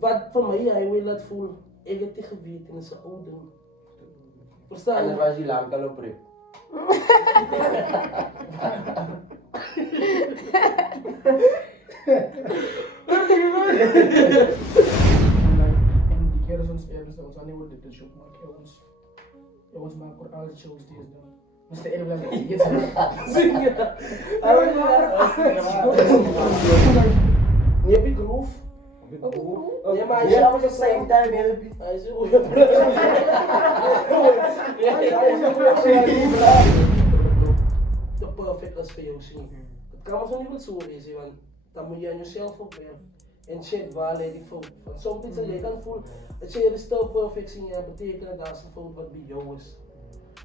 wat vir my hy wil laat voel, ek het nie geweet en is 'n ou ding. Verstaan En jy? was jy lank al op rip? En die keer is ons eerlijk, ons aan nie wil dit joke maak, ons maak voor alle shows die is doen. Mr. Edwin, ik get het. Nie op die groef. Nee, maar hy Yeah, sê at the same time, hy sê o, te perfect as vir jou sien. Dit kan ons nie wel so wees nie, want dan moet jy aan jouself ook werk. En shit, waar lê die fout? Want soms iets jy kan voel, as jy is te perfect sien, jy beteken dat daar 'n fout wat by jou is.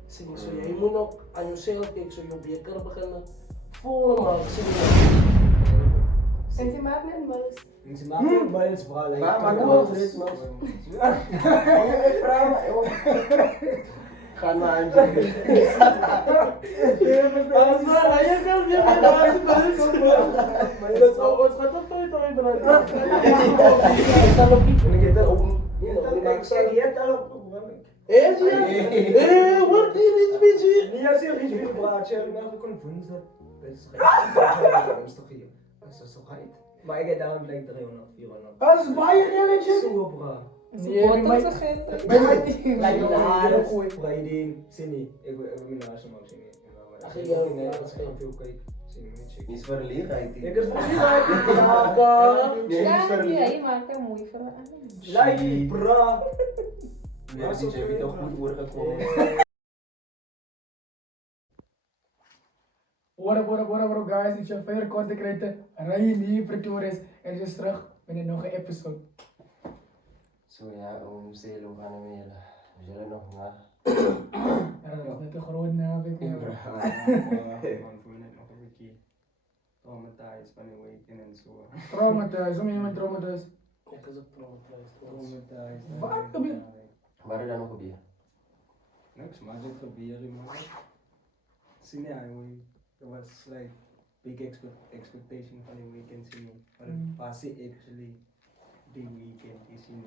Sien jy, so jy moet ook aan jouself kyk, so jou beter begin voel maar sien jy. En ze maakt net boos. Ze maken ook bij het verhaal. Maar maak hem ook dit, man. Hey, vrouw, ga naar een Alles maar, hy wil nie meer daar is. Dit sou ons gaan tot nooit ooit bereik. Ek sal op die Je hebt ook Je hebt al op. Is jy? Wat is dit? Niet als je iets meer praat, je hebt nog een woensdag. Dat is toch hier. Dat is toch niet. Maar ik heb daarom gelijk 300, 400. Dat is baie realitje. Zo bra. Nee, bij mij niet. Lijkt me aardig ooit. Friday, Cindy. Ik wil mijn naast hem ook zien. Ach, ja, ja, dat is geen veel kijk. Cindy, niet checken. Niet verliefdheid. Ik is verliefd. Ja, je maakt het mooi voor haar. Lijkt bra. Ja, die heb je toch goed oorgekomen. What up guys, it's your favorite content creator, Ryan hier, Pretorius, en is terug met nog een episode. Zo ja, Zelo gaan we weer. We zullen nog maar. Ja, dat is net een groot naam, weet je wel. Man voel net nog een beetje traumatized van die weekend en zo. Traumatized, hoe iemand traumatized? Ek is ook traumatized. Traumatized. Wat gebeurt? Waar is dan nog gebeurd? Niks, maar dit gebeurde man. Zie je, er was like big expectation van die weekend zie je. Maar het was actually die weekend is je nu.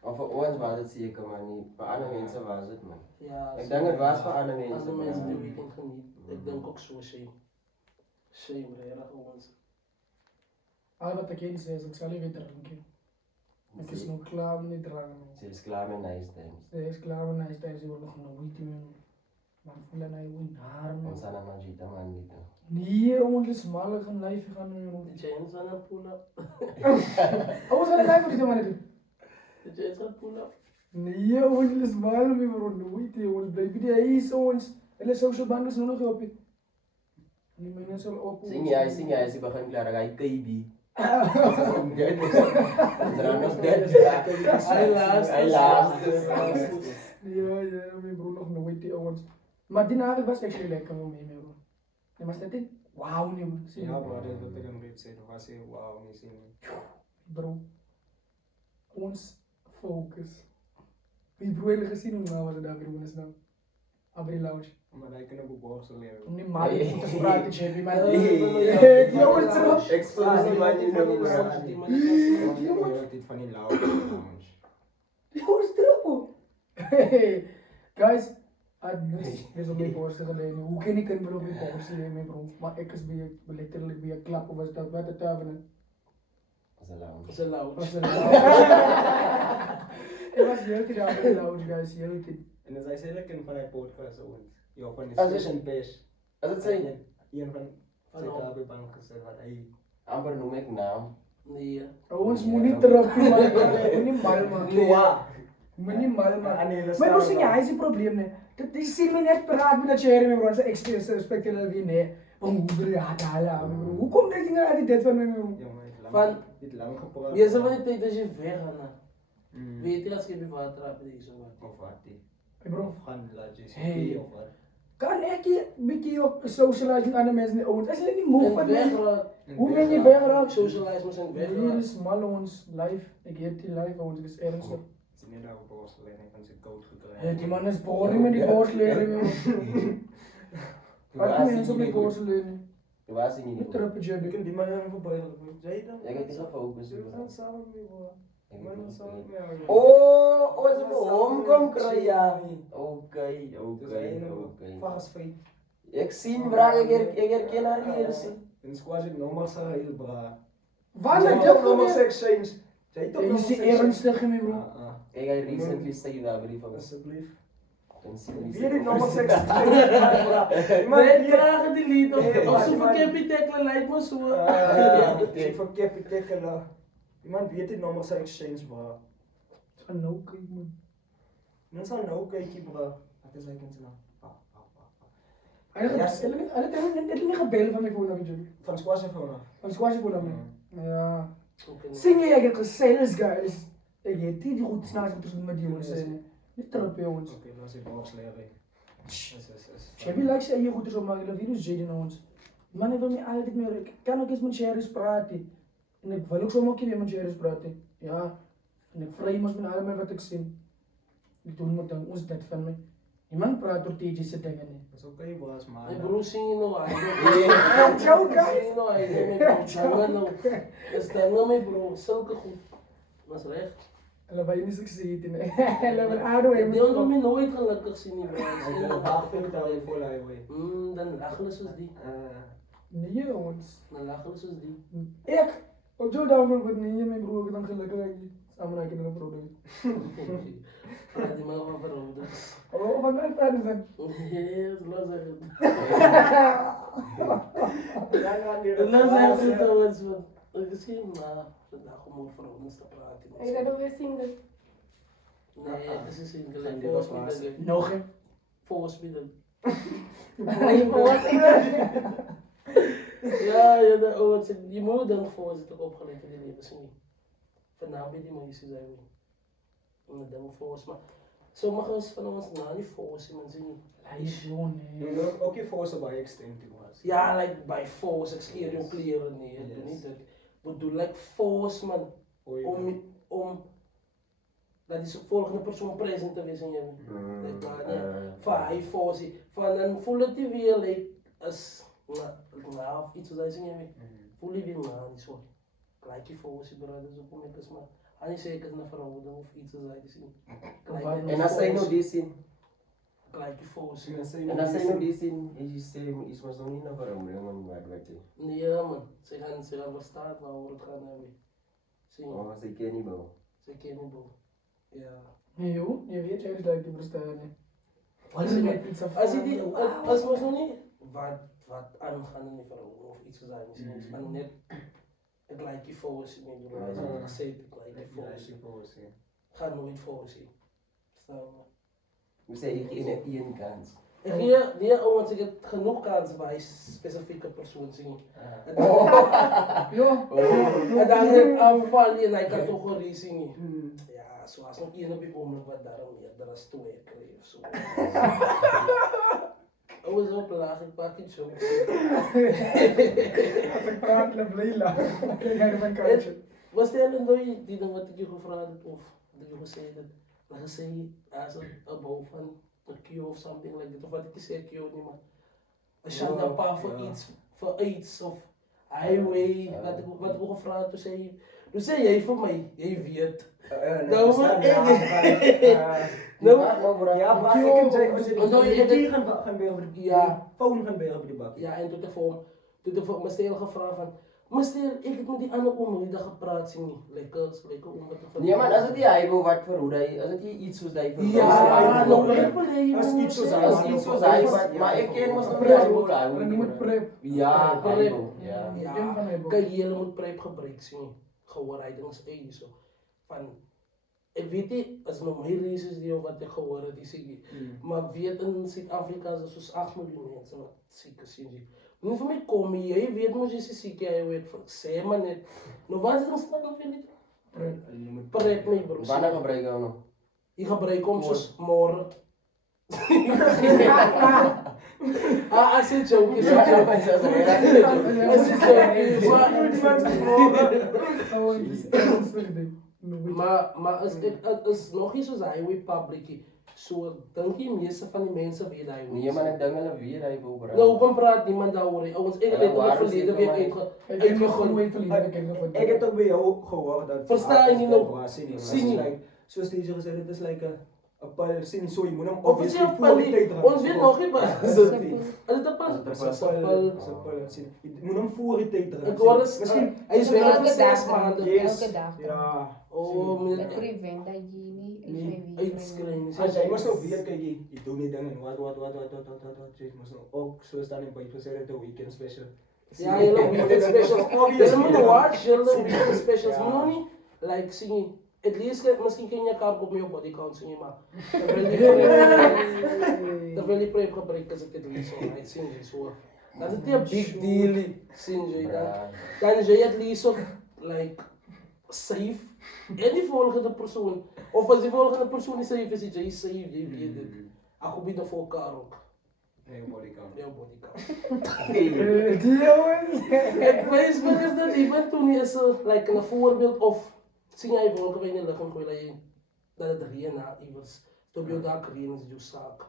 Of voor ons was het zeker, maar niet. Voor andere mensen was het, man. Ja, Ik denk het was voor andere As mensen. die mense maar- die weekend geniet, ek dink ook so shame. Shame, regtig ons. Al wat ik eens zei is, ik zal je weer drinken. Ik is nog klaar met drank. Ze is klaar met nice times. Ze is klaar met nice times, ze wil nog nooit meer. Maar voelen hij gewoon haar. Ons aan een magita man niet. Nee, om is malig een lijf gaan nu. Die James aan een pull-up. Oh, ze gaan lijf met die man doen. Die James aan pull-up. Nee, ons is malig met bro, nooit. Ons blijven die is ons. Hele social band is nog op je. Die mensen zullen op. Zing jij, ze begint klaar. Hij KB. Dranos dead. Helaas. Ja, mijn broer nog nooit die ons. Maar die avond was actually lekker om mee, bro. Ja, maar dat dit? Wauw, nee man. Zie je, Ja, bro, dat ik hem reeds zei, dat was heel wauw, niet zien. Bro. Ons focus. Mijn broer heeft gezien hoe nou wat daar bro is nou. Abri Lounge. Maar hij kan ook borstelen leren. Om die man te spraken, Chappie, maar Nee. die jongens erop. Expose die man in de Dit van die lounge. Die jongens erop, hoor. Hey, guys. Dus op mijn borsten geleden. Hoe kan ik een bro op mijn borsten nemen, bro? Maar ik is weer letterlijk weer klappen, was dat wat de tafelen. Is een lounge. Was een Het was heel tijd aan de lounge, guys, heel tijd. En dan zei ze lekker van die podcast ook. Ja, van die Als Swiss het- en Pers. Als het zijn, Een van Van zijn al. daar bij bank gezet wat hij. amper noem ik naam. Nee. Ons moet niet erop, man. Moet niet mal maken. Ja. Moet niet mal Ja, maken. nee, dat Maar staat hoe zeg je, wel. hij is het probleem, nee. Dat is zie me net praten met dat jij met bro. Ze respecteren wie, nee. Hoe praat hij aan, bro? Hoe komt dat ding uit dit van mij, bro? Ja, maar dit Van- lang, dit lang gepraat. Jy sê van die tyd as jy weggaan. Mm. Weet jy as jy by water raak met deze man. Of wat die. Hey, bro. Of gaan laat je Hey. zien of wat. Kan ik je een beetje op socialize met andere mensen? Oh, als je niet moe En van mij. wegraak. Hoe ben je weggeraakt? Socialize moes en Hier wegraak. is mal ons live. Ik heb die live, want ik is ernstig. Ze net daar op borstelen en ik kan ze koud gekregen. Hey, die man is boring met die borstleden, man. Toen Wat was die hij mensen op die niet goed. borstleden? Toen was hij niet Niet goed. terug, Jeb. Ik kan die man even voorbij lopen. Zei je dan? Ik heb niet gefocust. We gaan samen mee, bro. Ik Maar Oh, is het homecom kry ja. Okay. Vast feit. Ek sien bra, ek herken haar hier sien. En squash het normaal sa heel bra. Wanneer Jy dit het nog gebeur? maar exchange. Jy het Jy nog is die ernstig mee bro. Kijk, I recently stayed daar brief van Asseblief. Weer die nog maar exchange. Nee, graag delete Nee, of so man. vir Capitecla lyk my so. Ek vir Capitecla. Iemand weet die nommer sy exchange bra. Ek gaan nou kyk man. Mens sal nou kykie bra. Wat is hy kan se naam? Hy het nie gebel van my foon af jy. Van squash af nou. Van squash foon af. Ja. Sien jy ek het gesels guys. Ek het die goed snaaks om met die ons sê. Net terug by ons. Okay, nou is die box leer. Jy wil like sy eie goeders op maar hulle virus jy dan ons. Man ek wil nie altyd meer ek kan ook eens met shares praat. En ek wil ook sommer ook nie met shares praat. Ja. En ek vry mos met almal wat ek sien. Ek doen moet dan ons dit van my. Niemand praat oor TJ se dinge nie. Dis okay boss man. Hey bro, sien jy nou hy. Ciao guys. Sien jy nou hy. Dange nou. Dis dange my bro, sulke goed. Was reg. Hulle baie nie sukses nie. Hulle wil aarde hê. Ek dink hom nie nooit gelukkig sien nie bro. Ek het dag vind al die vol highway. Dan lag hulle soos die. Nee ons. Dan lag hulle soos die. Ek op jou daar wil met nie my broer dan gelukkig samen raak in 'n probleem. Praat die man van verhouding. Oh, van my vriend dan. Yes, los het. Dan gaan die Los het trouwens wat. Ek sien maar vandag om oor verhoudings te praat. Ek het ook gesien dat Nee, dis is in gelijk voorspiedel. Nog een. Voorspiedel. hy was Ja, die moet dan voor zitten opgeleid in de leven zien. Vanavond die meisjes zijn we. Om het dan voor maar sommigen van ons na die force man zien. Hy is gewoon Jy ook nie force by extent toe was. Ja, like by force, ek skeer jou klere nie, ek doen nie dit. Wat doen like force man om dat die volgende persoon present te wees in jou. Ek maar nie. Vir hy force, van dan voel dit nie weer like as nou of iets wat hy sê nie. Voel jy weer maar nie so. Like force brother so kom ek is maar aan nie seker na verhouding of iets as hy sê. En as hy nou die sien, Like force. en as hy nou die sien, is jy sê, is was nog nie na verhouding man, wat jy. Nee man, sy gaan verstaan waaroor het gaan nou. Sien, Oh, sy ken nie bou. sy ken nie bro. Ja. Nee joh, jy weet jy is like die verstaan nie. As jy as mos nog nie wat aangaan in die verhouding of iets soos daai nie. Maar net ek like die force nie, bro. As ek sê ek like die force. Gaan nooit force. So Hoe sê ek gee net een kans. ek gee die ouens ek het genoeg kans by 'n spesifieke persoon sien. Jo. En dan het aanval in hy kategorie sien. Ja, so as nog een op die oomblik wat daarom meer as 2 kry of so. Ouens op laag ek pak iets so. Ek praat na bly la. Kyk hy van kaartjie. Was dit dan die ding wat ek jou gevra het of dat jy gesê het dat gesê as 'n bou van 'n queue of something like that of wat ek sê queue nie maar as jy dan pa vir iets of highway wat ek gevra het toe sê jy vir my jy weet nou maar Ja, maar ek kan sê ons het die gaan by oor die phone gaan by oor die bak. ja en toe het vir my stel gevra van Mister, ek het met die ander oom nooit gepraat sien nie. Lekker oom wat van. Nee man, as dit hy wou wat verhoed hy, as dit iets soos hy verhoed. Ja, nog As iets soos hy, As iets soos hy, maar ek ken mos nog nie hy wou hy. Hulle moet prep. Ja, hy wou. Ja. Ek ken van hy wou. Kyk, jy moet prep gebruik sien. Gehoor hy dinge sê hierso. Van ek weet nie as nog my reasons die wat ek gehoor het, dis ek. Maar weet in Suid-Afrika is soos 8 miljoen mense wat siek is sien. Moet vir my kom, jy weet mos jy siek jy weet sê maar net. Nou wat is ons nou nog nie? Prep my bro. Wanneer gebruik hy nog? Jy gebruik hom soos môre. As dit joke is. Maar as dit is nog nie soos highway public. So, dink die meeste van die mense weet hy Nee, maar ek dink hulle weet hy wou bra. Nou, hoekom praat niemand daaroor? Ons ek het waar net is verlede die week man? Ek het nog uitgegooid. nooit verlede keer gevind. Ek het ook by jou gehoor dat Verstaan jy nou? Sien Sien jy? jy? Soos die gesê dit is like 'n pil sien jy so jy moet hom Of is jy op voor die pil? tyd drink. Ons weet nog nie wat is Dis dit nie. een Is dit 'n pas? Dis 'n Dis 'n pil, pil. dis 'n pil sien. Jy moet hom voor die tyd drink. Ek hoor is Miskien hy is Elke wel vir dag 6 dan. maande. Yes. Elke dag. Ja. Oh, Dit meneer. prevent dat jy nie HIV Uitskryf. As jy mos nou weet kyk jy doen die ding en wat jy mos nou ook so staan in by gesê dit 'n weekend special. Ja, julle weekend specials. Jy moet nou watch julle weekend specials. Ja. Moet nie like sien jy. At least miskien kan jy kaart op my body count sien jy maar. Terwyl die prep gebruik as ek dit lees so, hy sien jy so. Dat is nie 'n big deal nie. Sien jy dan. Dan jy at least ook like safe. En die volgende persoon of as die volgende persoon nie safe is, jy safe, jy weet dit. Ek hoop dit vir elkaar ook. Nee, body count. Jou body count. Die jongens. Ek wys vir is dat iemand toen nie is like 'n voorbeeld of sien jy wolke by in die lug en gooi dat dit reën na iewers. Toe by jou dak reën is jou saak.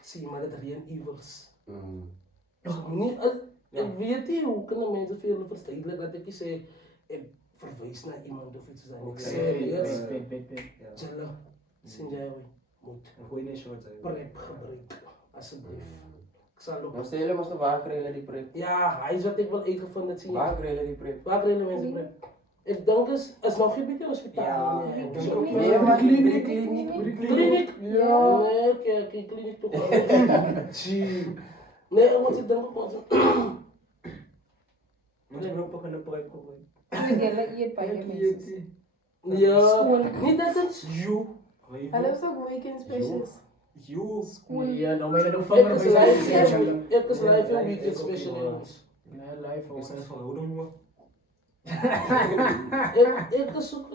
Sien maar dit reën iewers. Dus moenie ek weet nie hoe kan mense vir hulle verduidelik dat ek nie sê ek verwys na iemand of iets soos ek sê eers julle sien jy moet Gooi net shorts uit. prep gebruik asseblief. Ek sal ook Nou sê hulle mos nou waar kry hulle die prep? ja, hy is wat ek wil uitgevind het sien jy. Waar kry hulle die prep? Waar kry hulle mense prep? Ek dink is nog nie by die hospitaal Ja, nie. ek Ek dink so- ook Nee, maar Kliniek, Kliniek? Ja. Nee, oké, kliniek toe gaan. Gee. Nee, want ek dink ook ons Ons moet ook begin 'n prep gebruik. Jy eet baie mense. ja, nie dat dit You. Hulle is ook weekend specials. You. Ja, nou my nou ek vinger is by sy live sê. ek is live in weekend special ons. Nee, live Ons ook. is verhouding hoor. Ek is ook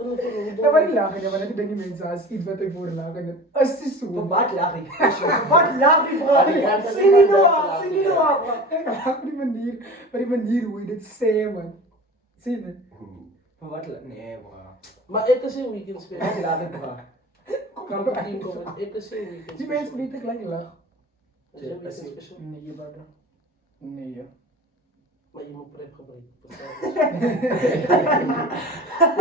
in 'n Ja, maar nie lag nie, maar ek dink die mense as iets wat hy voor lag en dit is nie so. Vir wat lag ek? Wat lag ek bro? Aan die kant van die Sien jy kant nou? lag Sien jy. jy nou? Ek lag op die manier hoe hy dit sê man. Sien jy? Vir wat lag? Nee bro. maar ek is in weekend Wat special. lag ek bro? Kan op team kom. Ek is in weekend Die mense weet ek gelyk lag. Is jy weekend special? Nee, brother. Nee, ja. Maar jy moet prep gebruik. Jy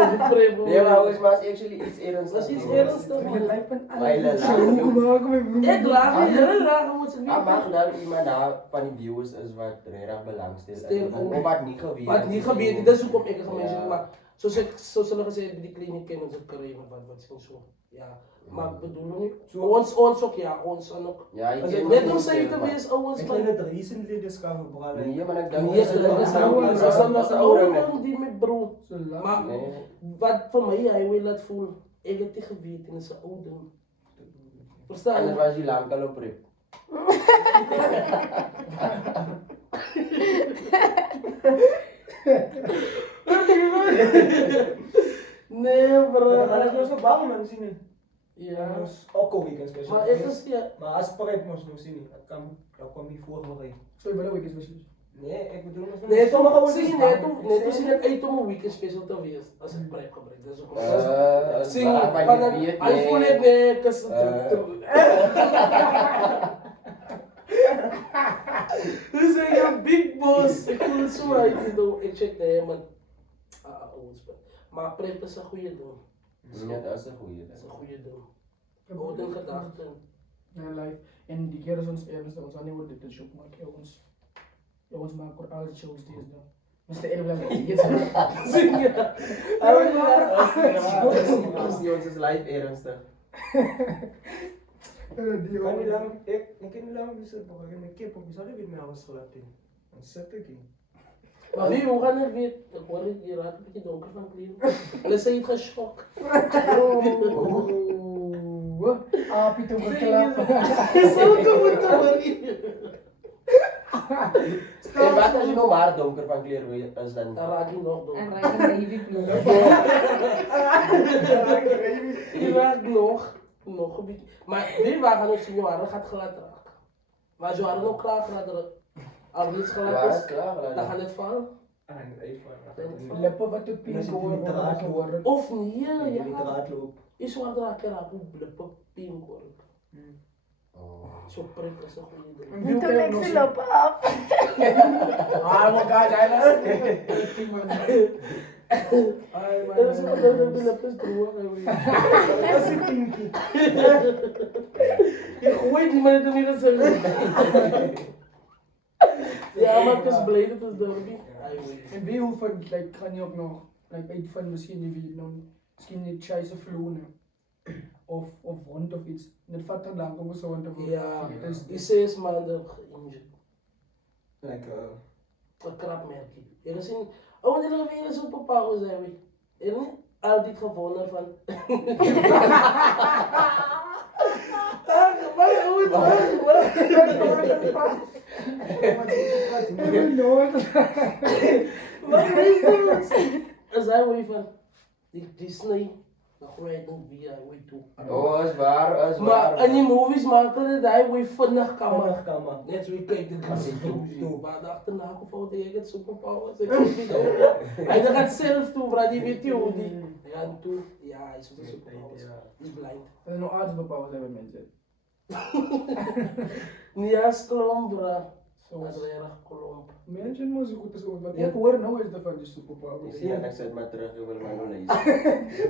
moet prep. Nee, maar ons was actually iets ernstig. Was iets doen. ernstig, Ek man. lyk van Maar hulle alles. lag. Hoe maak my broer? Ek lag nie, hulle lag moet se Ah, maar weet. dan iemand daar van die viewers is wat regtig belangstel. Stel in. Of wat nie geweet. Wat nie gebeur nie, dis hoekom ek gemense Ja. maar soos hulle gesê het by die kliniek ken ons dit kry maar wat sien so. Ja, maar ek bedoel nie ons ook ja, ons aan ook. Ja, ek As ken ek Net maar om nie safe te stel, maar- wees ouens Ek van het dit recently discover bro. Nee, maar ek dink Nee, is dit is ouer, ouens, is ouer. ouens die met bro. So lag. Maar Nee. wat vir my hy wil laat voel, ek het nie geweet en is 'n ou ding. Verstaan Anders jy? was jy lank al op prep. Nee, bro. Maar ek was so bang man sien jy. Ja. Ons ook al weekend special. Maar ek is ja. Maar as prep mos nou sien jy. Ek kan nie voorberei. So jy wil ook iets beslis. Nee, ek bedoel mos Nee, sommige ouens sien is net bang. om net sien dit uit om 'n weekend special te wees as ek prep gebruik. Dis ook. As Sien, waar van van jy weet, hy voel net net kus. Dis 'n big boss. Ek voel so uit dit doen. Ek check daai man. Ons maar prep is 'n goeie ding. Net as 'n goeie Dis 'n ding. goeie ding. Oude gedagte. Ja, live. En die keer is ons ernstig, ons gaan nie oor dit te show maak. Ons maak oor al die shows die is nou. Mr. Erwin, dit is Sien jy? Ons is live ernstig. die Kan nie lang ek kan nie lang dis bro. Ek kyk op dis al weer my alles gelaat het. Dan sit ek hier. Maar wie hoe gaan ek weet? Ek hoor dit hier raak 'n bietjie donker van kleur. Hulle sê jy het geskok. Oh, api toe geklap. Sulke moet te hoor. En wat as jy nou maar donker van kleur is dan? Dan raak jy nog En donker. raak in baby bloed. Jy raak nog 'n bietjie. Maar wie waar gaan ons sien jou hare gaan glad raak. Maar as jou hare nog klaar glad raak. Al iets glad Ja, is is, klaar. dan gaan dit val. En uitvaar. Lippe wat te pink As jy hoor, die draad hoor. Of nee, Ja, ja. die draad loop. is wat raken raken blippen pinkwork. Oh. Zo prik is een goede ding. En Moet wie toch kan niks nog te zien? lopen af. Ah, my God, hij was 18 man. Ay, man. Dat is wat dat blippen droog. Dat is een pinky. Je gooit die man niet meer zeggen. Ja, maar het is blij dat het derby. En wie hoe van, like, kan je ook nog, like, uit van misschien die Vietnam, misschien niet scheisse vloenen. Of hond of iets. Net vat te lang om zo te worden. Ja, Dus die 6 maanden geïnjured. Like, Een krapmerkje. Je hebt gezien, oh, die er weer zo bepaald zijn we. Je hebt niet al dit gewonnen van. Maar goed, maar weet je, er zijn we van die Disney, dan groeit nog via we toe. Oh, is waar, is Maar waar. en die movies maken dat hij we vannacht kan Vannacht maken. kan maken. Net zo je kijkt de Disney. Toe. Maar de achterna gefout tegen het superpowers. Hij gaat zelf toe, maar die weet je hoe die. Hij gaat toe, ja, hij is op de superpowers. Hij is blind. Er zijn nog aardig bepaalde hebben mensen. Nias klomp, bra. Zo. Dat is erg klomp. Mensen moeten zo goed als ooit. Want ik hoor nou eens van die superpower. Ik zie dat ik zet maar terug, ik wil maar nog lezen.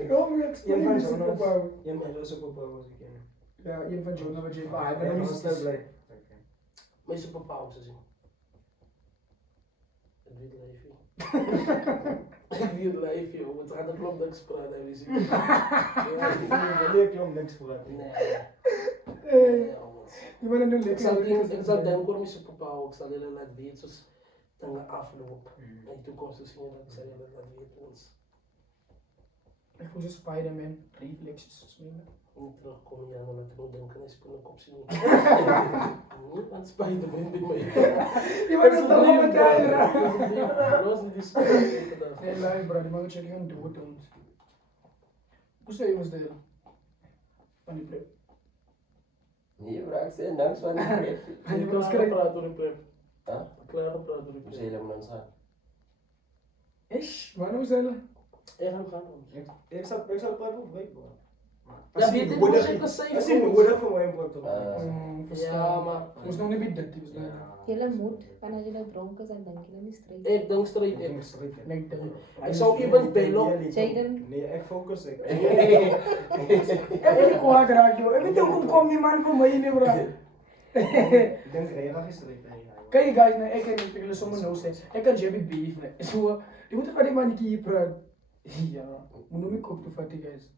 Ja, maar ik Een speel van die Jonas. superpower. Een van de superpowers ik ken. Ja, een van Jonah wat je Ah, maar ik hij ben ben nog steeds blij. Maar superpowers is hij. Het weet lijfje. Het weet lijfje, joh. Het gaat de klomp dat ik spraat heb gezien. Wanneer klom niks voor het. Nee. Hey, Nee, jongens. je bent nu Ik zal lekker. denken voor mijn superpower. Ik zal jullie laten weten zoals het dan afloopt. In de toekomst zien dat ik zal jullie laten weten. Want Ik voel zo Spider-Man, reflexes. niet terugkomen hier, maar dat ik nog denken is voor een kop zien. Niet aan Spider-Man bij mij. Je bent het toch met jij, Dat was niet die Spider-Man. Nee, live bro, die man checken gaan dood ons. Hoe zei je ons deel? Van die prep. Nee, bro, ik zei niks van die brief. En ik was klaar door de prep. Huh? Klaar gepraat door de Hoe zei prep. je dat met ons gaan? Ish, man, hoe zijn we? Ik ga gaan. Ik zal het blijven opbreken. Ja, weet je, hoe ik het zei? Als je moeder van mij wordt. Ja, maar We zijn nog niet bij 30, dus Jullie moet, wanneer jullie dronken zijn, denk je niet strijd. ik denk strijd Ik in. denk strijd. Nee, dat Ik zou even bellen. Jaden. Nee, ik focus. Ik Ik ben niet kwaad raak, joh. Ik weet ook hoe komt die man voor mij in, bro. denk Rega is strijd. Kijk, guys, nee, ik heb jullie zomaar nou zeggen. Ik kan Jebby beef, nee. Zo, je moet toch die man niet praten. Ja, moet nog niet koop te vatten, guys.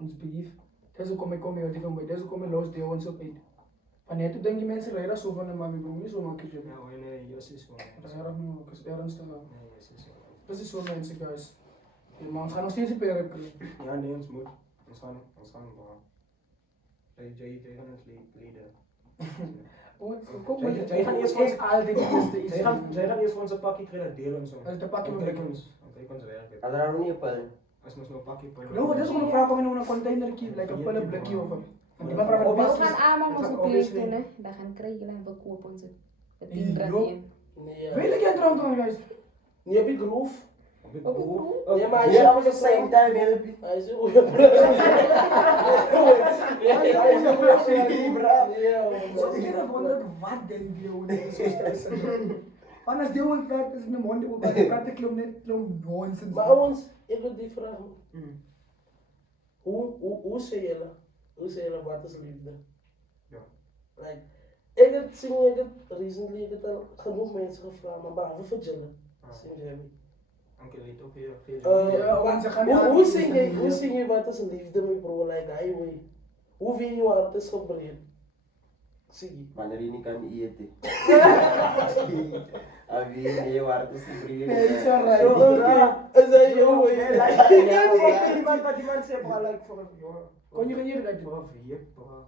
Ons beef. Dat is ook ik kom hier, die van mij. Dat is ook los deel ons op eet. Wanneer toen denk je mensen rijden zo van de mami, bro, niet zo makkelijk, Jebby. Ja, nee, Jos is gewoon. Dat is erg moeilijk, dat is ernstig. Nee, Jos is gewoon. Dat is zo mensen, guys. Die man gaat nog steeds een per Ja, nee, ons moet. Ons gaan bro. Jay gaan ons leiden. Kom Zij- maar, zij gaan eerst voor- altijd de beste iets. Zij gaan eerst voor onze pakje krijgen, delen en zo. Als de pakje Want met wij ons. kunnen werken. Had er nog niet op Als we zo'n pakje No, dat is gewoon een vraag om in een container like een pull-up blikje of een. Die man praat We best. gaan allemaal onze plek Obviously. doen, hè. Dan gaan krijgen en we kopen onze. Het Die 10 rand joh. in. Nee, Weet je drank dan, guys? niet heb ik groef. Ja, maar Yeah, that was the same time, help you. Hij is een goede Zo ik heb wonderd wat denk je hoe dit zo stress Want als die jongen praat, is in de mond, die praat ik net nonsens. Maar ons, ik wil die vragen. Hoe zei je wat is liefde? Ja. Like, ik heb recently ik heb al genoeg mensen gevraagd, maar behalve voor Jillen. Zing jij me? Anke liet ook heel veel. Hoe zing je wat is liefde, mijn bro? Like, highway. Hoe vind je hart is gebreid? Zie Wanneer je niet kan eten. Wie nee, waar het is geprierd. Nee, het is wel je? right. En zei je, hoe Die man zei, bro, like voor een Kon je hier dat bro, 4, bro.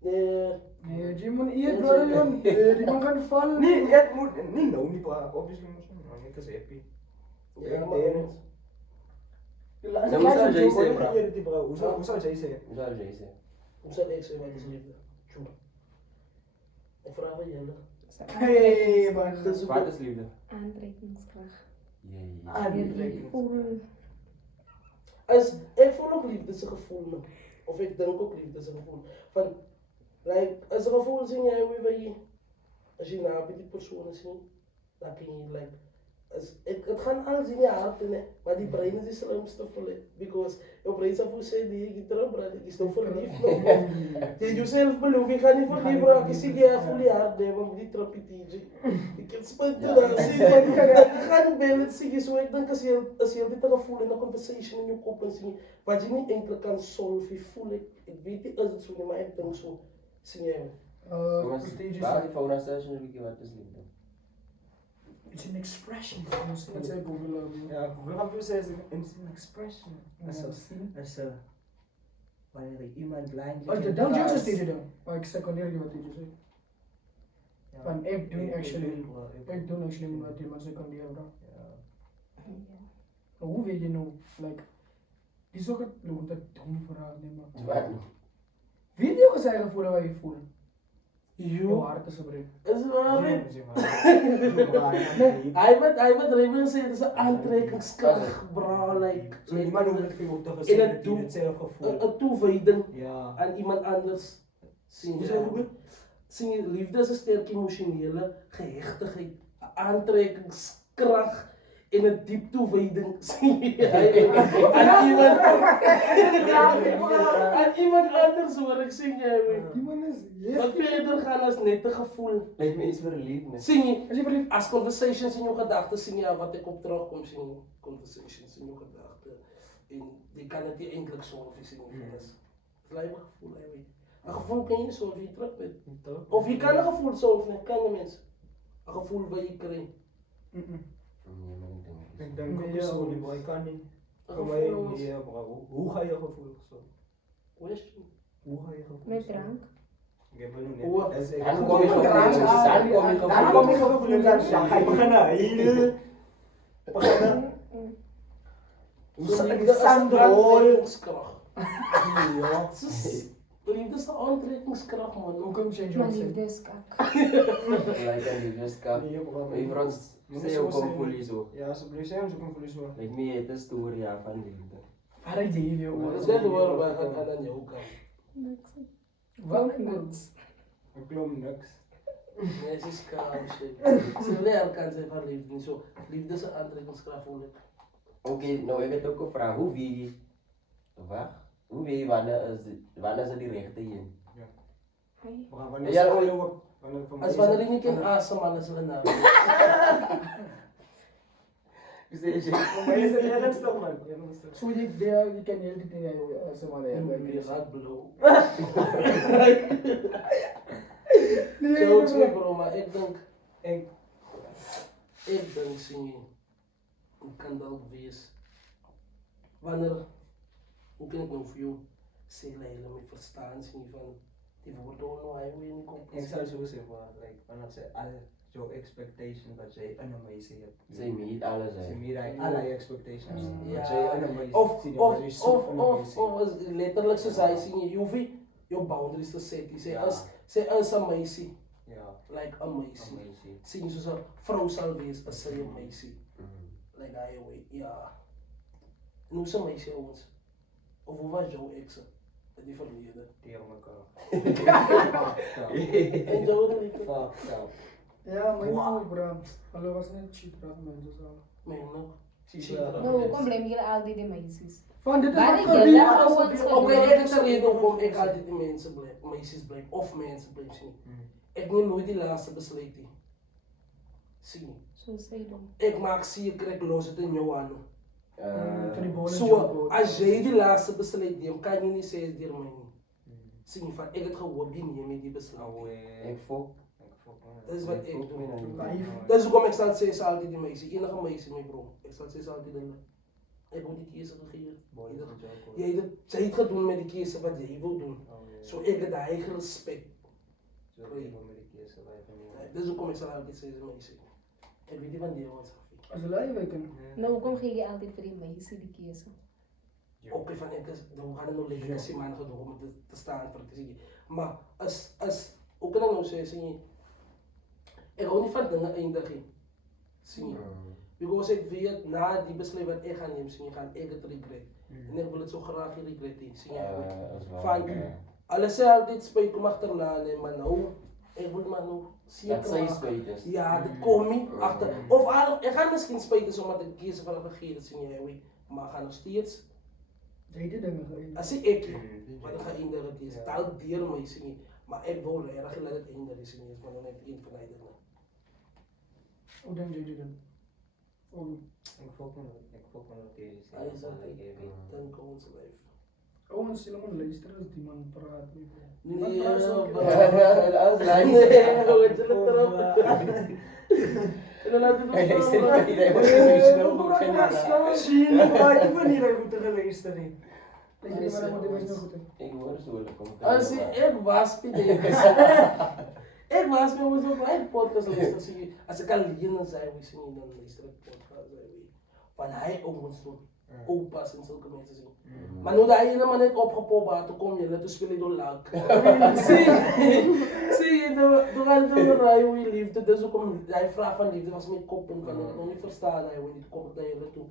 Nee, die man eet, bro, Jon. Die man kan vallen. Nee, het moet, niet nou, niet bro. Obviously moet je, nou, ik is happy. Ja, maar En hoe zou jij zeggen, bro? Hoe zou jij zeggen? Hoe zou jij zeggen? hoe zal ik zeggen wat is liefde? Ik vraag aan Jelle. Hey, man. Wat is liefde? Aantrekkingskracht. Jee. Ah, die Je voelt. Ik voel ook liefde, is een gevoel. Man. Of ik denk ook liefde is een gevoel. Van, like, als een gevoel zie jij waar je, als je na bij die personen ziet, dan kun je like, het gaan alles in je hart in, maar die brein is de slimste voelen. Because je brein zou voor zeggen, die je terug brengt, ik is nog verliefd nog. Je jezelf beloven, ik ga niet verliefd raken, ik zie je voel je hart nemen, maar die trappie TJ. Ik kan spijten dat, zie je, ik ga niet bellen, zie je zo, ik denk als je dit gevoel in een conversation in je kop en zie, wat je niet enkel kan solven, voel ik weet niet als het zo niet, maar ik denk zo, zie je. Waar die fauna station heb ik wat is liefde? It's an expression. Dat zei Google. Ja, we gaan veel zeggen, it's an expression. Ja, Wanneer iemand lijntje... dan juist is dit dan. Maar ik secondeer je wat je zei. Van ik doe actually wat je maar secondeer bro. Maar hoe weet je nou, like, die zo'n loont dat dom verhaal niet maar. Weet je ook eens eigen voelen wat je voelt? Jouw hart is gebreid. Is wel Hij wordt erin gezegd, het is een aantrekkingskracht, bro. Like, Niemand hoeft het veel te in zeggen, het die het zelf gevoel. een toewijden Ja. aan iemand anders. Hoe zeg je het? Zie je, liefde is een sterke emotionele gehechtigheid, een aantrekkingskracht in het diep toewijden. Zie je, aan iemand anders hoor ik, zie je. Die man is Wat verder gaan als net een gevoel. Lijkt me iets verliefd, nee. Zie je, Als je verliefd als conversations in je gedachten, zie je wat ik op terugkom, zie je conversations in je gedachten. En die kan het niet enkele solven, zie je. Het is lijf een gevoel, hè, weet je. Een gevoel kan je niet solven, je terug bent. Of je kan een gevoel solven, kan de mensen. Een gevoel wat je krijgt. Ik denk ook Ja, zo, die boy kan niet. Een Voor mij gevoel niet, is... bro. Hoe ga je gevoel zo? Question. Hoe ga je gevoel Met zo? drank. Ik heb er nog Hoe? net. Dat is Dan kom je Dan kom je gevoelens aan. Ja, ga je beginnen hier. Beginnen. Aantrekkingskracht. Ja. Liefde is een aantrekkingskracht, man. Hoe kom je Maar zijn? liefde is kak. Lijkt aan die rustkaart. Nee, bro. Maar voor ons, zeg ook om voelen zo. Ja, alsjeblieft, zeg ons ook een voelen zo. Lijkt me het is stoer, ja, van liefde. Waar ik die joh. Dat is net waar we gaan aan jou kan. Niks. Wat Niks. Ik klom niks. Nee, het is koud, shit. Ze leren kan zijn van liefde, niet zo. Liefde is een aantrekkingskracht, voel ik. Oké, nou ik heb ook een vraag. Hoe weet je... Wacht. Hoe weet je wanneer ze die rechte in? Hey. Maar wanneer Ja, sta oh, je op? Als wanneer ik niet kan asemen, is er naam. Dus deze... Voor mij is het ernstig, man. Ernstig. Zo je kan heel dit dingen joh. Als man Je gaat blow. Nee, Jokes mee, bro, maar ik denk, Ik zie je, hoe kan dat wees? Wanneer, hoe kan ik nou voor jou zeggen, helemaal verstaan, zie je van, die woorden nou, hij wil je niet zou compenseren. zo zeggen, like, wanneer ze al jouw expectation dat jij een meisje hebt. Zij meet alles, Ze hè. meet alle expectations. Ja. Dat jij een meisje Of ziet. letterlijk zo zei, zie je, je hoeft niet je boundaries te zetten. Zij is een meisje, Ja, like een meisje. Amazing. Zie je, zoals een vrouw zal wees, als zij een meisje. Mhm. Like hij weet, ja. En hoe is een meisje ons? Of hoe was jouw ex? In die verleden. tegen elkaar. En jouw religie? Fuck up. Ja, maar je moet bro. Hallo was net cheap bro, mensen zo. Nee, nog. Nou, kom blijven jullie altijd die meisjes. Van dit is Maar wat ik voor denk die dat was. ouwens Oké, Oké, ik is de reden waarom ik altijd die mensen blijf, meisjes blijf, of mensen blijf zien. Ik neem nooit die laatste besluit. Zie je. Zo zei dan. Ik maak zie je, ik los het in jou aan. Van die bollen. Zo, als jij die laatste besluit neemt, kan je niet zeggen, die mij niet. Zie je, van ik het gewoon, die neem je die besluit. Ik fok. Dat is wat ik doe. Lief. Dat is waarom ik zal zeggen, altijd die meisje, enige meisje, mijn bro. Ik zal zeggen, altijd de ik wil die kiezen gegeven. Jij het gaat doen met die kiezen wat jij wil doen. Zo ik het eigen respect. Dat is hoe kom ik zal altijd zeggen, meisje. Ik weet niet van die jongens. Als je lui weken. Nou, kom geef je altijd voor die meisjes die kiezen. Oké, van ik is, we gaan er nog liggen, als je man gaat om te staan voor te zien. Maar als, hoe kan ik nou zeggen, zie je, ik hou niet van dingen eindigen. Zie je, Because ik weet, na die besluit wat ik ga nemen, zie je, gaan ik het regret. En ik wil het zo graag niet regretten, zie je. Dat is waar. Van, alles zei altijd spijt kom achterna, nee, maar nou, ik wil maar nou zeker Dat zijn maken. spijt is. Ja, dat kom ik achter. Of ik ga misschien spijten omdat ik kiezen van een vergeten, zie je, maar ik ga nog steeds, Deze dingen ga je. als ik, maar dan ga ik in het is, taal dier mij, zie je. Maar ik wil erg laat het in de is, maar dan net één van die dingen. Hoe denk je dan? Oh, Ik volg me nog deze. Hij is altijd, dan komt ze leven. Owens sila man luisteren als die man praat. Nee, praat zo. Dat is lang. nee, hoe is het erop? En dan laten we Hij het luistert zo. niet, hij wordt emotional, moet je niet Zie je, maar ik ben niet dat goed te luisteren. Luister die maar moet je goed. Ik hoor zo, dat komt Als ik was, Pieter. Ik was met ons op mijn podcast luisteren, zie je. Als ik alleen dan zei, we zien dan luister ik podcast, zei we. Van hij ook ons doen. Opa's en zulke mensen zien. Maar nu dat hij helemaal net opgepopt had, toen kom je net, toen speel je door lak. Zie je, toen gaat het over rijden hoe je liefde, dus ook om, hij vraagt van liefde, was met koppen, van ik nog niet verstaan, hij wil niet komen naar je toe.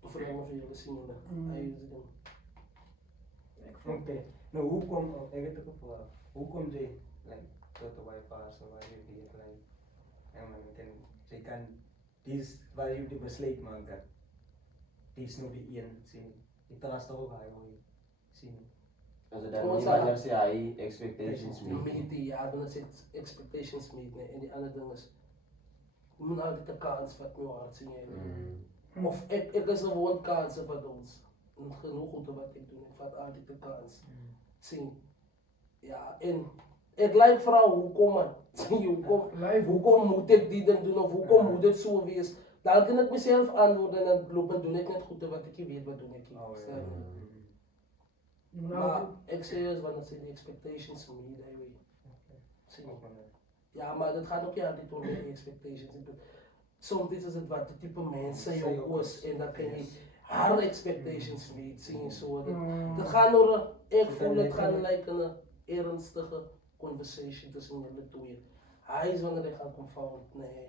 Toen vragen we jullie zien jullie. Hij is het. Oké, nou hoe kom, ik heb het ook gevraagd, hoe komt je, tot de wifi, waar je dit, je kan, die is waar je de besluit maken. Die is nog die één, zie. Ik trust er ook hij hoor, zie. Als het dan niet wanneer ze hij expectations meet. Meet, ja, dan is het expectations meet, nee. En die andere ding is, je moet altijd de kans wat je hart zien. Of ik is gewoon kansen van ons. Genoeg goed wat ik doe, ik vat altijd de kans. Zien. Ja, en ik lijkt vooral hoe komen. Hoe kom moet ik die dan doen of hoe kom moet het zo wees. Dan kan ik mezelf antwoorden en dan loop doen ik net goed wat ik weet, wat doe ik niet. Maar ik serieus, want het zijn de expectations van me, dat weet. Ja, maar dat gaat ook ja niet door de expectations. Soms is het wat de type mensen je was en dan kan je haar expectations niet zien. Zo. Dat gaat door, ik voel het gaat lijken een ernstige conversation tussen jullie twee. Hij is wanneer ik ga komen fout, nee.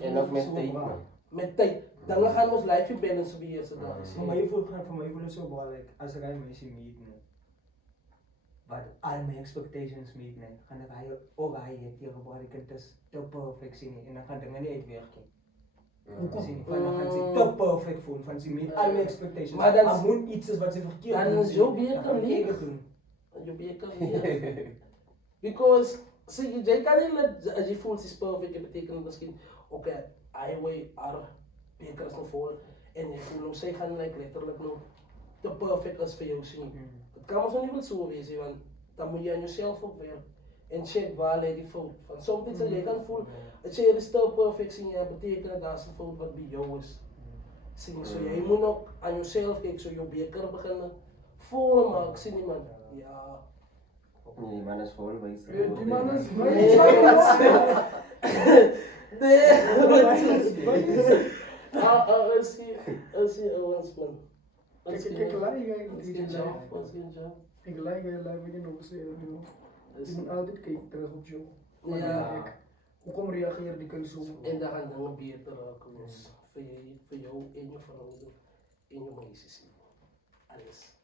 En ook met tijd, man. Met tijd. Dan gaan we ons life balance weer zo daar. Voor mij voelt het zo belangrijk, als ik een mensen meet, wat al mijn expectations meet, gaan ik ook hij tegen waar ik het is te perfect zien en dan gaan dingen niet uitwerken. Dan gaan ze te perfect voelen, van ze meet al mijn expectations. Maar dan moet iets is wat ze verkeerd doen. Dan is jouw beker leeg. Je beker leeg. Because, zie je kan niet, als je voelt is perfect, dat betekent misschien, oké, highway, haar beker is nog vol. En je voelt hem, zij gaan letterlijk nog te perfect als voor jou zien. Het kan maar zo niet zo wezen, want dan moet je aan jezelf ook weer. En check waar leidt die fout van. Soms iets dat jij kan voelen, als je is te perfect zien, betekent dat is een fout wat bij jou is. Zie zo, jij moet ook aan jezelf kijken, zo je beker beginnen vol maken, zie niet man. Ja. Nee, die man is vol, maar Die man is Als je ons man. Ik lijk eigenlijk Geen job, was geen job. Ik lijk eigenlijk in de serie. Je moet altijd kijken terug op jou. Ja. Hoe kom reageren die kunnen zo? En daar gaan dingen beter raken, dus voor jou en je verhouding en je meisjes. Alles.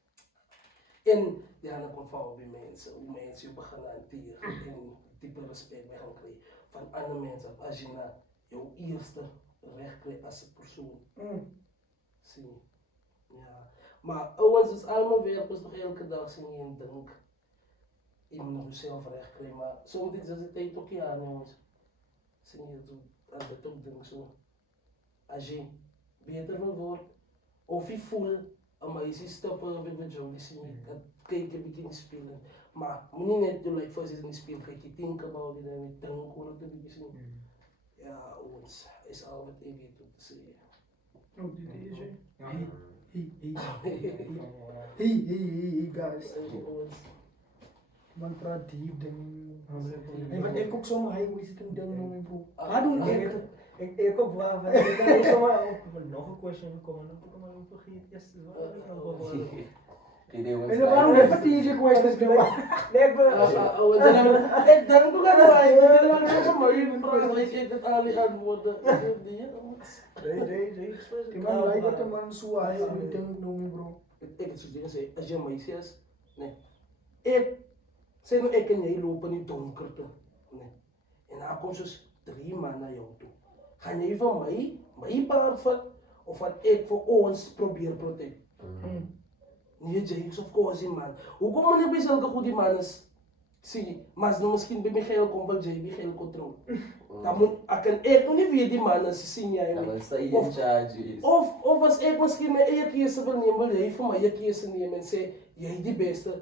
En die gaan ook ontvangen bij mensen, hoe mensen je beginnen hanteren en diepe respect bij gaan krijgen van andere mensen. Als je naar jouw eerste recht krijgt als een persoon. Zie. Ja. Maar overigens is allemaal werk, dus nog elke dag zie je een denk. Je moet jezelf recht krijgen, maar soms is het tijd ook ja, jongens. Zie je zo, aan dat ook denk zo. Als je beter wil worden, of je voelt, maar je ziet stappen met jou, zie je, dat kijk je begin spelen. Maar moet niet net doen, like voor je niet speelt, kijk je think about it en je denkt hoe het te zien. Ja, ons is al wat ik weet om te zeggen. Oh, die DJ. Hey, guys. Man praat diep dingen. En ik ook zomaar hij hoe zit een ding nog in bro. Ik ook waar, ik kan zomaar nog een question komen, nog een vergeten. Hindi mo En waarom even TJ questions di ba? Never. Dan ko ka na ay, hindi lang ako may translate at alihan mo da. Hindi yan. Jay. Iman lay ko teman suai meeting numi bro. Ik het zo dingen zeggen, als je mij zegt, nee. Ik, zeg nou, ik en jij lopen in donkerte. Nee. En dan komt dus 3 man naar jou toe. Ga jij van mij paard vat, of wat ik voor ons probeer protect? Nee, James, of course, man. Hoe kom je bij zulke goede mannen? Zie, maar ze misschien bij Michael komt wel JB geen controle. Dan moet ik nog niet weer die mannen zien jij. Naman sa iyo charge is. Of als ik misschien mijn eigen keuze wil nemen, wil jij voor mij je keuze nemen en zeggen, jij die beste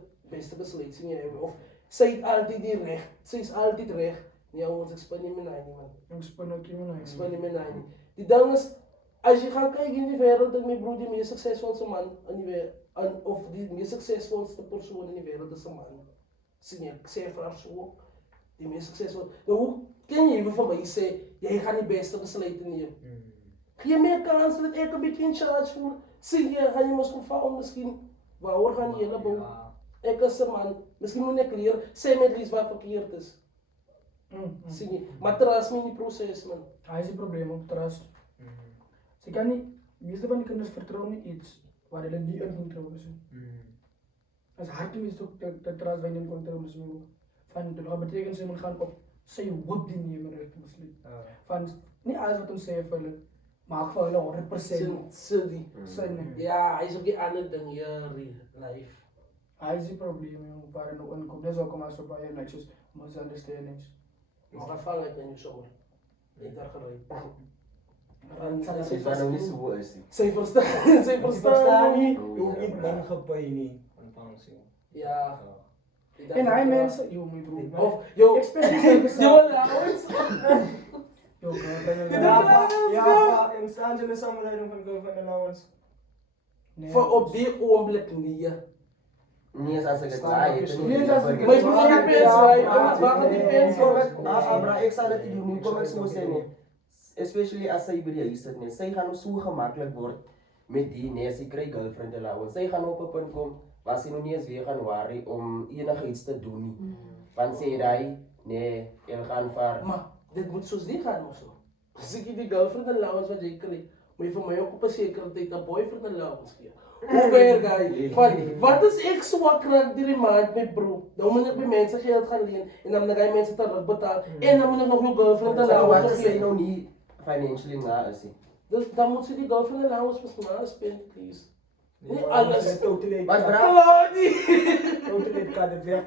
beslissing jij. Of zij is altijd die recht, zij is altijd recht. Ja, want ik span niet meer naar man. Yung spanoki mo na. Ik span niet meer naar die dan is, als je gaat kijken in de wereld, dat mijn broer die meest succesvolste man in die wereld, of die meest succesvolste persoon in de wereld is een man. Zie je, ik zeg vraag zo, die meest succesvol. Nou, hoe ken je even van mij zeggen, jij gaat die beste besluiten nemen? Geef meer kans dat ik een beetje in charge voel. Zie je, ga je misschien fouten, misschien, waar gaan je helemaal? Ik als een man, misschien moet ik leren, zij met iets wat verkeerd is. Zie je, maar trust me in die proces, man. Hij is het probleem op trust. Ze kan niet, meeste van die kinders vertrouwen in iets waar hulle niet in controle zijn. Als hard is ook de trust waar je in controle is. Van dat betekent ze gaan op sy hoop die nemen uit besluit. Van niet alles wat ons sê vir hulle maak vir hulle 100% Silly. sin. Ja, hij is ook die andere ding, ja, life. Hij is die probleem jong, waar hulle inkom. Dis ook maar so baie netjies misunderstandings. Maar ga vangen uit in je zomer. Ik daar geluid. Kasi paano ni suwo is. Zij verstaan niet. Yung ibang kapay ni. Ang pangsi. Ja. En hij mensen, yo my bro. Of, yo, Especially sa yo, allowance. yo girlfriend Ja, in Los Angeles samenleiding van girlfriend allowance. Voor op die ogenblik niet. Niya sasagot ito. Niya sasagot. May mga depends, right? Bakit depends? Bra, ek sal dit doen. Kom ek sê nie. Especially as sy by die huis sit nie. Sy gaan so gemaklik word met die nee, sy kry girlfriend allowance. Sy gaan op 'n punt kom waar sy nog nie eens weer gaan worry om enigiets te doen nie. Want sê hy, nee, ek gaan vaar. Maar dit moet soos die gaan of zo. Als ik die girlfriend allowance wat jij krijgt, moet je voor mij ook op een zekere tijd een boyfriend allowance geven. Hoe ver ga je? Van, wat is ik zwak krijg die maand met bro? Dan moet ik bij mensen geld gaan lenen en dan ga je mensen terugbetalen betalen. En dan moet ik nog je girlfriend Wat allowance sy geven. nou nie financially nga is nie. Dus dan moet ze die girlfriend allowance misschien aanspelen, please. Niet alles. Totally. Wat bra? Hallo, niet. Totally kan het werk.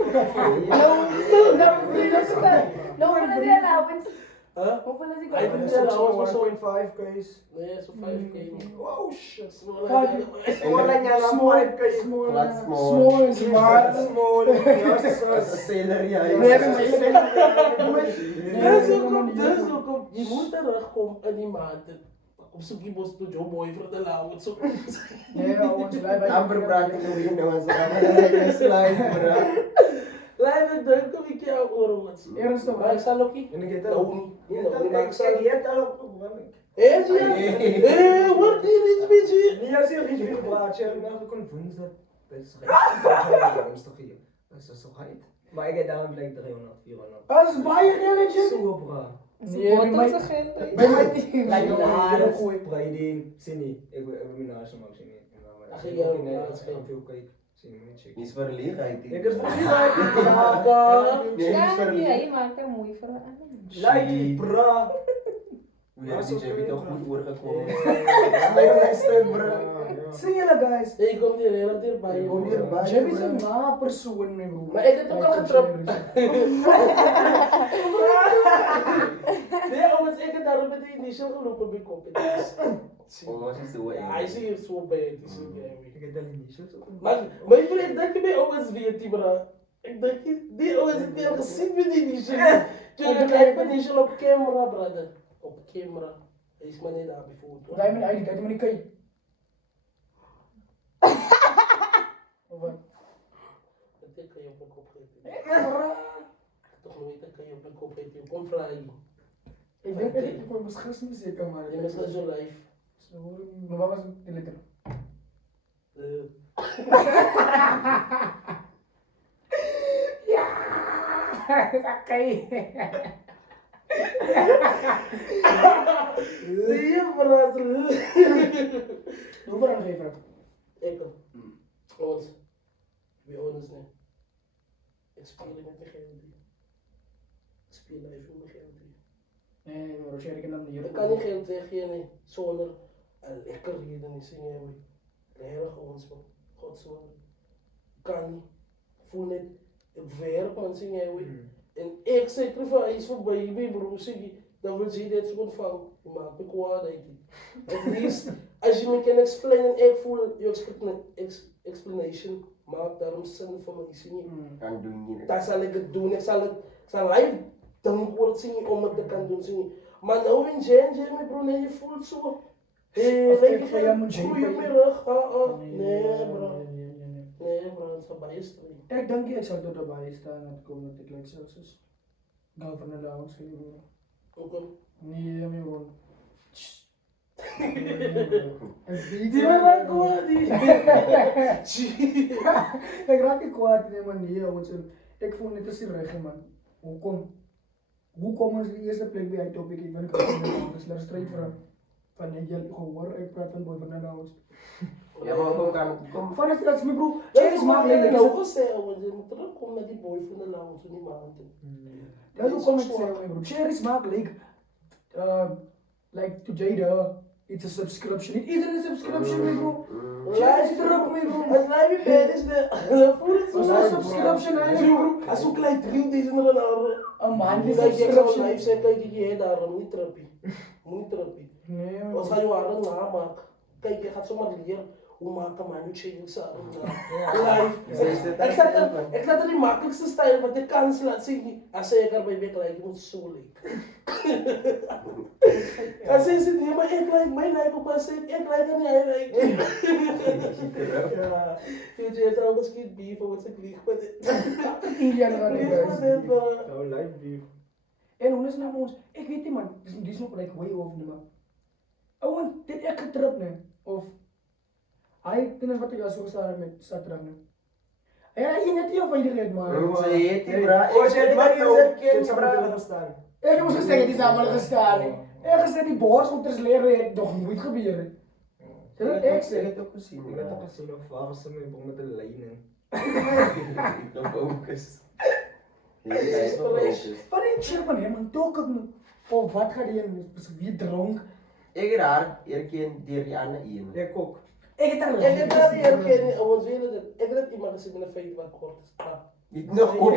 No, wala di allowance. Huh? Hoeveel is die Hij girlfriend? doet die allowance maar zo. 1.5 case. Nee, zo 5K. Wow, shit. Smaller. Small is maar. Small. As salary ay. Dus ook op, je moet terugkomen in die maand. Op zoek je bos tot jouw boyfriend allowance. Nee, ons bly by Amber prating nou yun naman sa kamera. Slide bra. Lijf het druk om ik jou oren. Ernstig, Maar ik sta ook niet. En ik heb Nou, Je niet. hebt al op. Hé, zie je? Wordt hier iets beetje. Niet als je iets wil praten, je bent convinced dat het is recht. Toch hier. Dat is zo heet. Maar ik heb daarom gelijk 300, 400. As baie realitjie. Zo bra. Nee, by my by my nie. Like Like dat is Friday, Sini. Ik wil mijn naast hem ook zien. Ach, ja, ja, dat is geen veel kijk. Sini niet check. Is verlegenheid. Ik is verliefd. Ja, Nee, is Ja, die verlegenheid. hy maak er mooi vir 'n ander. Like bra. We hebben die Jimmy toch goed oorgekomen. Mijn stuk bro. Sien julle guys? ik kom hier heel dichtbij. Ik kom hierbij. Jimmy is 'n ma persoon my bro. Maar ik heb ook al getrapt. Nee, omdat ik het daar met de initial gelopen bij competitie. Almost is the way. Ja, hij zie je zo bij het. Ik heb dat niet zo. Maar mijn vriend, denk je bij OS weet die bro? Ik denk je, die OS heeft weer gezien met die initial. Toen ik heb initial op camera, brother. Op camera. Hij is maar niet daar bijvoorbeeld. Daai my ID, daai my kyk. Of wat? Dat kan je op mijn kop geven. Toch nooit, dat kan je op mijn kop geven. Kom vragen. Ek dink ek kon mos gister nie seker maar. Je bent zo live. So, maar wat was die letter? Ja! Oké. Nee, brother. Doe maar een geven. Ik dan. Ons. Wie honest nee. Ik speel met mijn geld. Ik speel even met mijn geld. Nee, maar Roger, ik kan dat niet. Ik kan niet geld weggeven zonder een lekker reden in zingen. Hoor. Heilig ons man. Godswoord. Kan niet. Voel net. Ik werk man zingen. Hoor. En ik sacrifice voor baby bro. Zeg je. Dan wil je dit zo van. Je maakt me kwaad denk ik. At least. Als je me kan explainen. Ik voel je explanation. Maak daarom zin voor mij zingen. Kan doen niet. Dat zal ik het doen. Ik zal live dankwoord zingen om het te kan doen zingen. Maar nou in Jen, bro, nee, je voelt zo. Of Hey, ik van jou moet groei op Jen- mijn rug. Nee, bro. Nee. Nee, bro, het is voorbij stream. Ik denk ik zal er erbij staan en het komt dat ik like zelfs is. Ga van de lounge geven. Oké. Nee, maar gewoon. Die raakt kwaad, die. Ik raak niet kwaad, nee man, nee, want ik voel net als die regen man. Hoe komen ze de eerste plek bij het topic? Ik ben gewoon dus laat strijd voor hem. Van nee, je gehoor, ik praat van boy van de lounge. Ja, maar kom kan kom. Van dat is mijn broer. Dat Check is is maar makkelijk. alleen nou gezegd, want je moet terugkomen met die boy van de lounge van die maanden. Dat is ook kom ik zeggen, mijn broer. Share is makkelijk. Like to Jada, it's a subscription. It isn't a subscription, mijn broer. Share is terug, mijn broer. Als live bed is de voel het zo. Wat is een subscription eigenlijk? Als ook klein 3000 rand. Een maand is Kijk, je zou subscription. live zijn, kijk je daarom niet trappie. Moet trappie. Nee, man. Wat ga je waren namaken? Kijk, je gaat zomaar leren hoe maken man nu change samen. Live. Ik laat er die makkelijkste stijl wat ik kan laten zien. Als ik erbij ben, gelijk, je moet zo leuk. Als ze zit hier, maar ik lijk, mijn lijk op een zit, ik lijk en jij lijkt. Ja, je hebt al misschien beef of wat ik lieg met dit. Indian gaan Lieg niet met thuis. dit, Nou, live beef. En hoe is het nou ons? Ik weet niet man, die is nog like way over niet man. Oh man, dit echt getrapt nee. Of hij, dit is wat ik al zo gestaan met Satrang nee. Ja, je net heel veiligheid man. Ze heet die bra. Oh, je hebt wat nou? kind Dit zou moeten gestaan. Ik moest zeggen, die zijn allemaal gestaan nee. Ergens dat die borstmoeders leren het nog nooit gebeuren. Dat is echt Ik heb zeg. het ook gezien. Ik heb toch gezien of waar ze mee met de lijnen. De focus. Ja, die is nog focus. Van die shit man, helemaal toch ook nu. Oh, wat gaat die in? Wie dronk? Ik raar, herken die aan de een. Ik ook. Ik heb daar Ik heb daar die herkenning, want we willen dat. Ik heb iemand gezien met een feit wat kort is. Niet nog op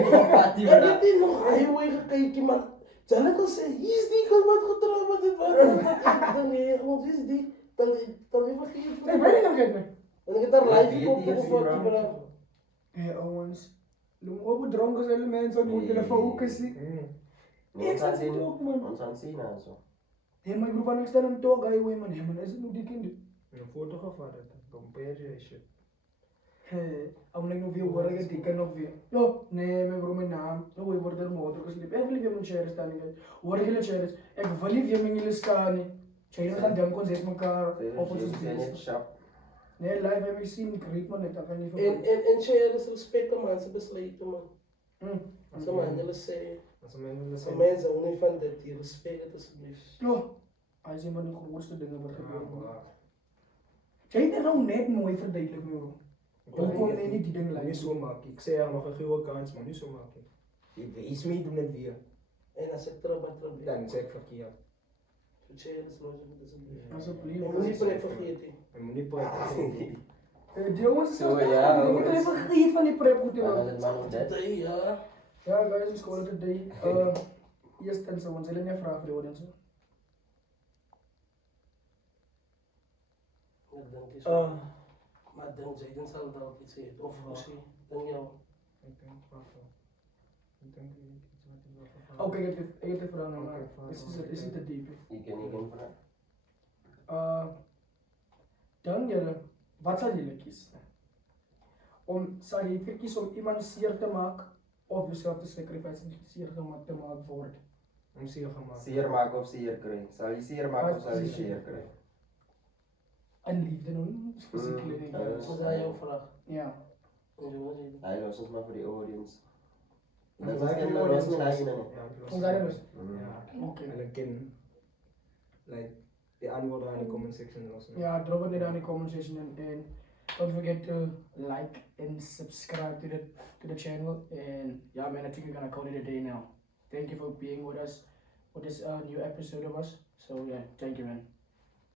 die Ik heb die nog highway gekeken, man. Zal ik al zeggen, hier is die gewoon wat getrouwd met dit wat. Dan nee, want wie is die? Dan weer vergeet. Nee, ben ik nog niet meer. En ik heb daar live Wie gekeken is of die, wat bro? die bra. Hé, ouwens. Noem op, dronken zijn de mensen, we moeten focussen. Ik zat het ook, man. Ons aan het zien en zo. Hé, mijn broer van ik sta hem toch, highway, man. Hé, man, is het nog die kinder? Een foto gevaardigd. Compare je shit. Hé, am ik nog weer horen, ik dikke nog weer. Jo, nee, mijn broer, mijn naam. Oh, je wordt er motor gesleept. Ik wil niet weer mijn share staan, niet. Hoor je de shares? Ik wil niet weer mijn staan, niet. Share gaan denken, ons is elkaar. Of ons is Ze zijn net bezig. sharp. Nee, live heb ik gezien, ik riep man, ik kan niet En vergeten. share is respect aan mensen besleten, man. Ze man, jullie zeggen. Als een mensen Ze zijn. mensen hoe niet van dit, die respect het alsjeblieft. Jo, hij is een van de grootste dingen wat gebeurt, man. Ja, Jij bent nou net mooi verduidelijk, mijn broer. Hoe kom je niet die dingen Niet lijken? zo maken. Ik zei ja, nog een goede kans, maar niet zo maken. Iets mee doen het weer. En als ik terug ben, Dan zeg ik verkeerd. share is los, alsjeblieft. Alsjeblieft. Je moet niet prek vergeten. Je moet niet praten. Die jongens, Zo, ja, ik moet jongens. even genieten van die prep, goed Dan jongen. is het maar nog dat. Nee, ja. Ja, guys, we scoren today. Eerst en zo, want ze willen niet vragen voor de audience. Ja, dank je zo. Maar denk jij, dan zal het altijd iets zeggen. Of misschien, denk jou. Ik denk waarvan. Ik denk iets wat ik wil vervangen. Oké, ik heb de vraag naar mij. Oké, Is het te diep? Ik ken niet een vraag. Dan jullie, wat zou jullie kiezen? Zou je liever kiezen om iemand zeer te maken of jezelf te sacrificeren en zeer te maken voor het? Om zeer gemaakt. Zeer maken of zeer krijgen? Zal je zeer maken of zal je zeer krijgen? een liefde doen, physically. Mm, denk ik. Wat is dat jouw vraag? Ja. En zo was het. Hij los ons maar voor de audience. Ja, Dat is maar een die los audience met was- hij in. ja, het was- Ons daar dus. Ja. Oké. En ik ken, like, de antwoorden aan de comment section los. Ja, drop it down in the comment section and don't forget to like and subscribe to the channel. And yeah, man, I think we're gonna call it a day now. Thank you for being with us for this new episode of us. So yeah, thank you, man.